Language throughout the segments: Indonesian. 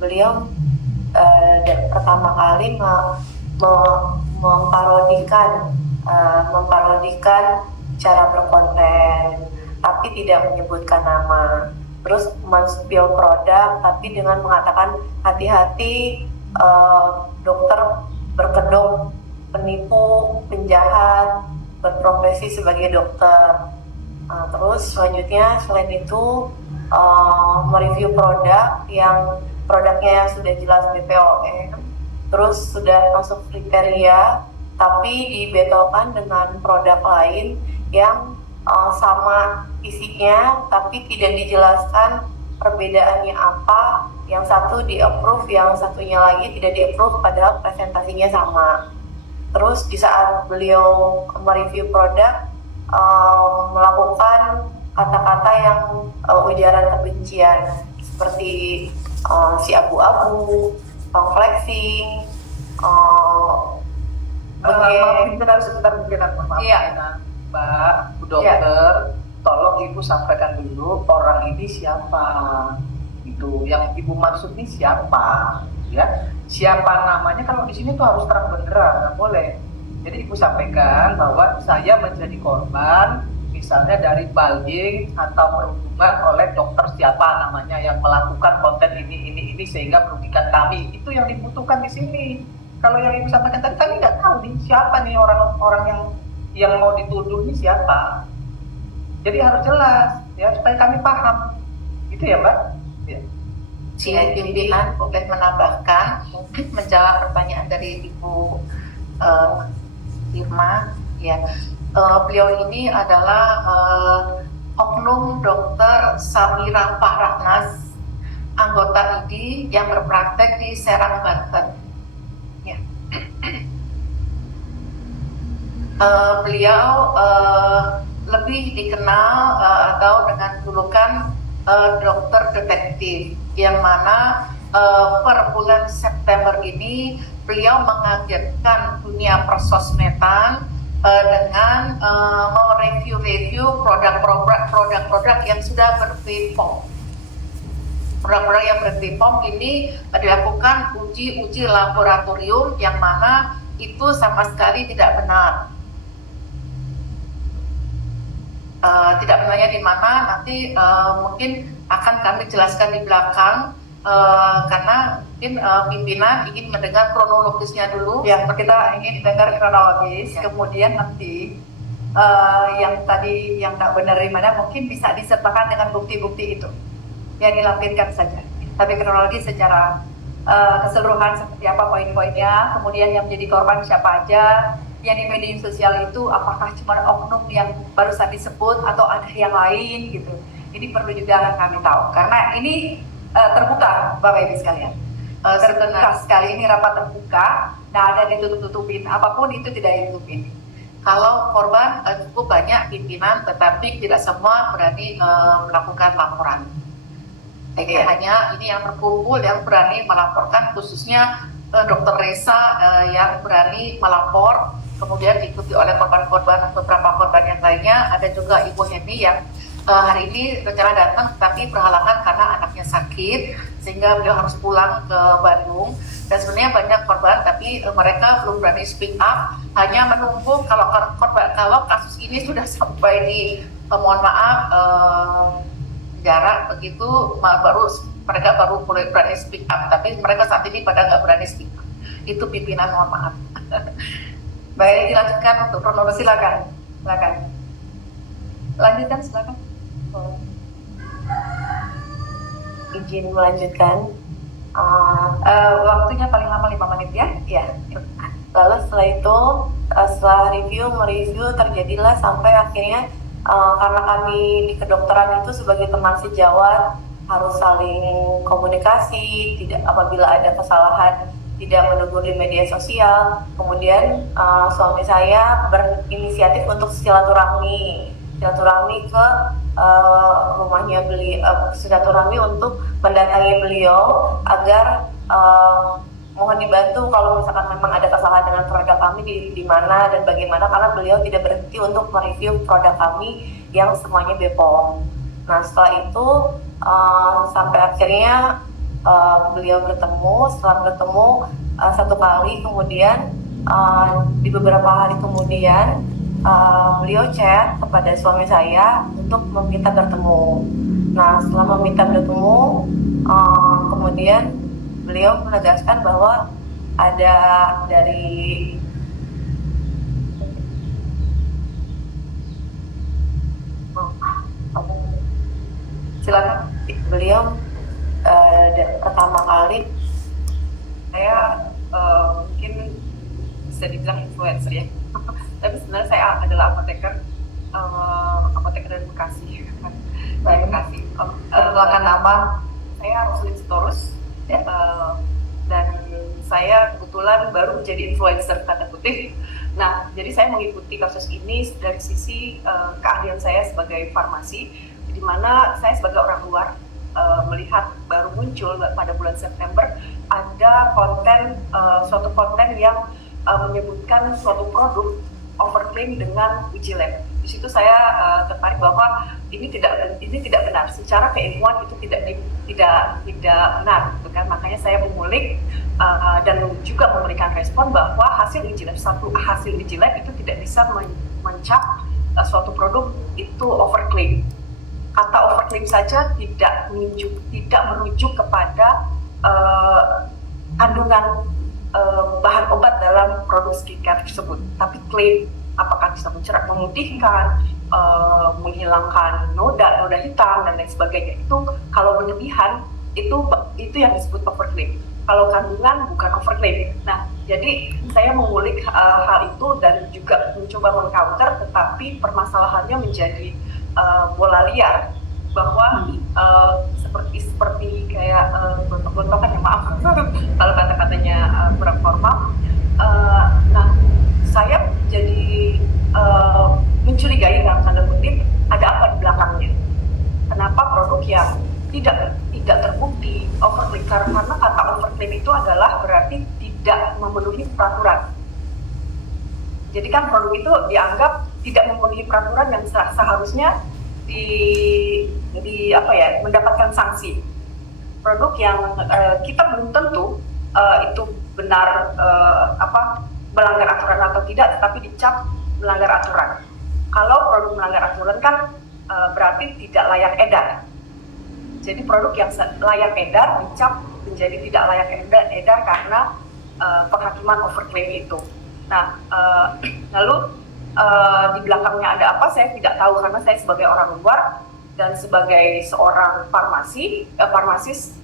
beliau pertama kali memparodikan cara berkonten, tapi tidak menyebutkan nama. Terus men-spill produk, tapi dengan mengatakan hati-hati, dokter berkedok, penipu, penjahat, berprofesi sebagai dokter. Terus selanjutnya selain itu mereview produknya yang sudah jelas BPOM, terus sudah masuk kriteria, tapi dibetulkan dengan produk lain yang sama isinya, tapi tidak dijelaskan perbedaannya apa. Yang satu di-approve, yang satunya lagi tidak di-approve, padahal presentasinya sama. Terus di saat beliau mereview produk, melakukan kata-kata yang ujaran kebencian, seperti si abu-abu, flexing, sebentar mungkin aku maaf. Iya. Mbak, Bu Dokter, tolong Ibu sampaikan dulu orang ini siapa, itu yang Ibu maksud ini siapa, ya? Siapa namanya? Kalau di sini tuh harus terang benderang, nggak boleh. Jadi Ibu sampaikan bahwa saya menjadi korban, misalnya dari bullying atau perundungan oleh dokter siapa namanya yang melakukan konten ini sehingga merugikan kami. Itu yang dibutuhkan di sini. Kalau yang Ibu sampaikan tadi, kami nggak tahu nih siapa nih orang-orang yang mau dituduh ini siapa. Jadi harus jelas ya supaya kami paham. Gitu ya, Mbak? Ya. Si pimpinan boleh menambahkan, mungkin menjawab pertanyaan dari Ibu Irma. Ya, beliau ini adalah oknum Dokter Samira Fahrahnas, anggota ID yang berpraktek di Serang, Banten. Ya. Beliau lebih dikenal atau dengan julukan dokter detektif, yang mana per bulan September ini beliau mengagetkan dunia persosmedan dengan mereview produk-produk yang sudah ber-BPOM. Produk-produk yang ber-BPOM ini dilakukan uji laboratorium yang mana itu sama sekali tidak benar. Tidak benarnya di mana nanti mungkin akan kami jelaskan di belakang, karena mungkin pimpinan ingin mendengar kronologisnya dulu. Ya, kita ingin dengar kronologis, ya. Kemudian nanti yang tadi yang nggak benar di mana mungkin bisa disertakan dengan bukti-bukti itu yang dilampirkan saja. Tapi kronologis secara keseluruhan seperti apa poin-poinnya, kemudian yang menjadi korban siapa aja, yang di media sosial itu apakah cuma oknum yang barusan disebut atau ada yang lain gitu. Ini perlu juga kami tahu karena ini terbuka Bapak Ibu sekalian. Terbuka sekali, ini rapat terbuka, nah ada ditutup-tutupin, apapun itu tidak ditutupin. Kalau korban cukup banyak pimpinan, tetapi tidak semua berani melakukan laporan. Jadi hanya ini yang terkumpul yang berani melaporkan, khususnya Dr. Resa yang berani melapor, kemudian diikuti oleh beberapa korban yang lainnya. Ada juga Ibu Heni yang hari ini rencana datang tapi berhalangan karena anaknya sakit, sehingga beliau harus pulang ke Bandung. Dan sebenarnya banyak korban, tapi mereka belum berani speak up, hanya menunggu kalau kasus ini sudah sampai di mohon maaf penjara begitu, mereka baru mulai berani speak up. Tapi mereka saat ini pada nggak berani speak up. Itu pimpinan, mohon maaf. Baik, dilanjutkan untuk kronologi, silakan. Lanjutkan, silakan. Izin melanjutkan. Waktunya paling lama 5 menit ya. Ya. Lalu setelah itu, setelah mereview terjadilah sampai akhirnya karena kami di kedokteran itu sebagai teman sejawat harus saling komunikasi, tidak apabila ada kesalahan tidak menegur di media sosial. Kemudian suami saya berinisiatif untuk silaturahmi ke rumahnya beliau, silaturahmi untuk mendatangi beliau agar mohon dibantu kalau misalkan memang ada kesalahan dengan produk kami di mana dan bagaimana, karena beliau tidak berhenti untuk mereview produk kami yang semuanya BPOM. Nah setelah itu sampai akhirnya beliau bertemu. Setelah bertemu satu kali, kemudian di beberapa hari kemudian beliau chat kepada suami saya untuk meminta bertemu. Nah, setelah meminta bertemu, kemudian beliau menegaskan bahwa ada dari silakan. Beliau pertama kali saya mungkin bisa dibilang influencer ya. Tapi sebenarnya saya adalah apoteker dari Bekasi. Dari Bekasi. Perkenalkan nama. Saya Roslin Sitorus. Dan saya kebetulan baru menjadi influencer tanda kutip. Nah, jadi saya mengikuti kasus ini dari sisi keahlian saya sebagai farmasi, di mana saya sebagai orang luar melihat baru muncul pada bulan September ada suatu konten yang menyebutkan suatu produk overclaim dengan uji lab. Di situ saya tertarik bahwa ini tidak benar, secara keilmuan itu tidak benar, gitu kan. Makanya saya mengulik dan juga memberikan respon bahwa hasil uji lab itu tidak bisa mencap suatu produk itu overclaim. Kata overclaim saja tidak merujuk kepada kandungan bahan obat dalam produk skincare tersebut, tapi klaim apakah bisa mencerah, memutihkan, menghilangkan noda hitam dan lain sebagainya. Itu kalau berlebihan itu yang disebut overclaim. Kalau kandungan bukan overclaim. Nah, jadi saya mengulik hal itu dan juga mencoba mengcounter, tetapi permasalahannya menjadi bola liar bahwa seperti kayak gontok-gontokan, ya maaf kalau kata-katanya kurang formal. Nah, saya jadi mencurigai dalam tanda kutip ada apa di belakangnya. Kenapa produk yang tidak terbukti overclaim? Karena kata overclaim itu adalah berarti tidak memenuhi peraturan. Jadi kan produk itu dianggap tidak memenuhi peraturan yang seharusnya mendapatkan sanksi. Produk yang kita belum tentu itu benar melanggar aturan atau tidak, tetapi dicap melanggar aturan. Kalau produk melanggar aturan kan berarti tidak layak edar. Jadi produk yang layak edar dicap menjadi tidak layak edar karena penghakiman overclaim itu. Nah, lalu di belakangnya ada apa saya tidak tahu, karena saya sebagai orang luar dan sebagai seorang farmasis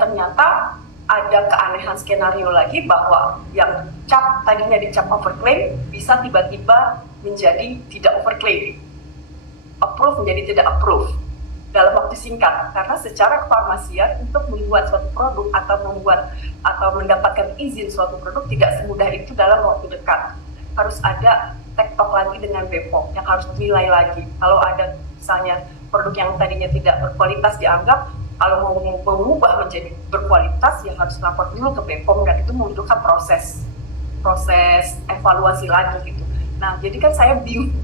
ternyata ada keanehan skenario lagi bahwa yang tadinya dicap overclaim bisa tiba-tiba menjadi tidak overclaim, approve menjadi tidak approve dalam waktu singkat. Karena secara kefarmasian untuk membuat suatu produk atau mendapatkan izin suatu produk tidak semudah itu dalam waktu dekat. Harus ada tektok lagi dengan BPOM yang harus dinilai lagi. Kalau ada misalnya produk yang tadinya tidak berkualitas dianggap, kalau mau mengubah menjadi berkualitas ya harus lapor dulu ke BPOM, dan itu membutuhkan proses evaluasi lagi gitu. Nah, jadi kan saya bingung,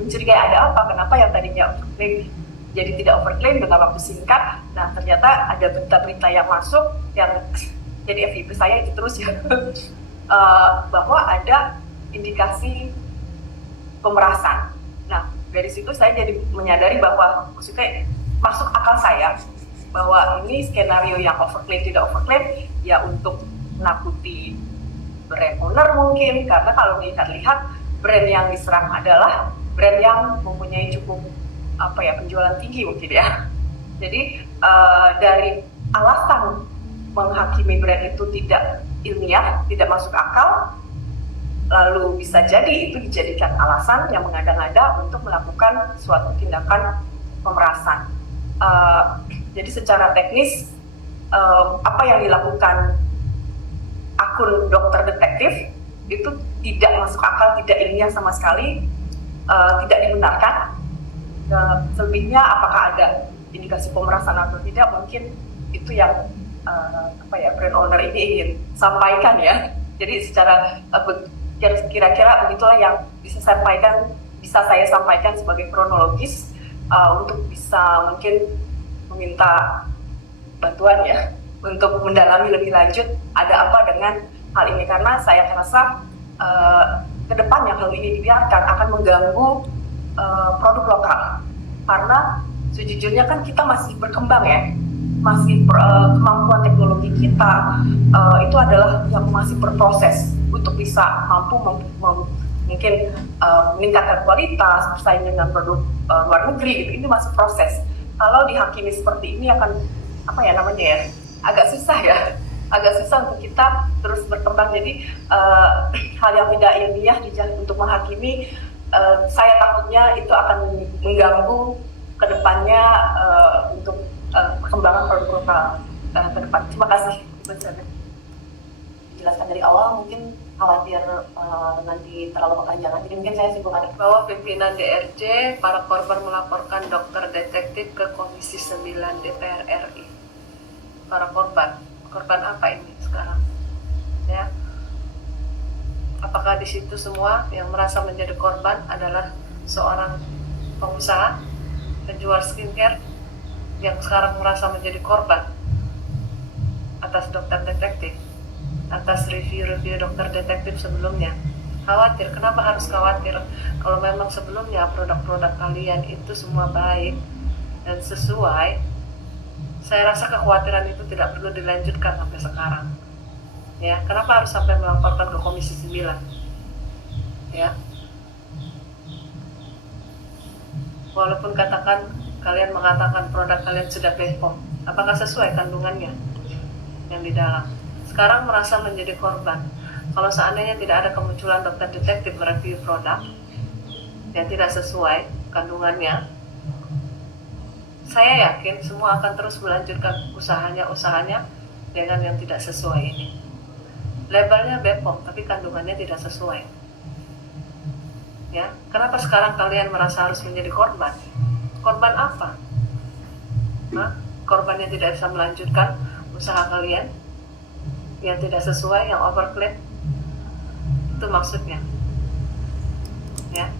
mencurigai ada apa, kenapa yang tadinya overclaim jadi tidak overclaim dengan waktu singkat. Nah, ternyata ada berita-berita yang masuk yang jadi FYP saya itu terus ya bahwa ada indikasi pemerasan. Nah, dari situ saya jadi menyadari bahwa maksudnya masuk akal saya bahwa ini skenario yang overclaim tidak overclaim ya untuk menakuti brand owner mungkin, karena kalau dilihat brand yang diserang adalah brand yang mempunyai cukup penjualan tinggi mungkin ya. Jadi dari alasan menghakimi brand itu tidak ilmiah, tidak masuk akal, lalu bisa jadi itu dijadikan alasan yang mengada-ngada untuk melakukan suatu tindakan pemerasan. Jadi secara teknis apa yang dilakukan akun dokter detektif itu tidak masuk akal, tidak ilmiah sama sekali, tidak dibenarkan. Selebihnya apakah ada indikasi pemerasan atau tidak, mungkin itu yang brand owner ini ingin sampaikan ya. Jadi secara kira-kira begitulah yang bisa saya sampaikan sebagai kronologis untuk bisa mungkin meminta bantuan ya untuk mendalami lebih lanjut ada apa dengan hal ini, karena saya rasa ke depannya hal ini dibiarkan akan mengganggu produk lokal, karena sejujurnya kan kita masih berkembang ya, masih kemampuan teknologi kita itu adalah yang masih berproses untuk bisa mampu mungkin meningkatkan kualitas bersaing dengan produk luar negeri gitu. Ini masih proses. Kalau dihakimi seperti ini akan apa ya namanya ya, agak susah ya, agak susah untuk kita terus berkembang. Jadi hal yang tidak ilmiah untuk menghakimi, saya takutnya itu akan mengganggu kedepannya untuk perkembangan produk lokal ke depan. Terima kasih. Jelaskan dari awal, mungkin khawatir nanti terlalu kepanjangan, jadi mungkin saya simpulkan bahwa pimpinan DRJ, para korban melaporkan dokter detektif ke Komisi 9 DPR RI. Para korban apa ini sekarang? Ya, apakah di situ semua yang merasa menjadi korban adalah seorang pengusaha, penjual skincare yang sekarang merasa menjadi korban atas dokter detektif, atas review-review dokter detektif sebelumnya? Khawatir, kenapa harus khawatir? Kalau memang sebelumnya produk-produk kalian itu semua baik dan sesuai, saya rasa kekhawatiran itu tidak perlu dilanjutkan sampai sekarang. Ya, kenapa harus sampai melaporkan ke Komisi 9? Ya. Walaupun kalian mengatakan produk kalian sudah BPOM, apakah sesuai kandungannya yang di dalam? Sekarang merasa menjadi korban. Kalau seandainya tidak ada kemunculan dokter detektif mereview produk yang tidak sesuai kandungannya, saya yakin semua akan terus melanjutkan usahanya dengan yang tidak sesuai ini. Labelnya BPOM, tapi kandungannya tidak sesuai. Ya, kenapa sekarang kalian merasa harus menjadi korban? Korban apa? Korban yang tidak bisa melanjutkan usaha kalian, yang tidak sesuai, yang overclaim, itu maksudnya. Ya.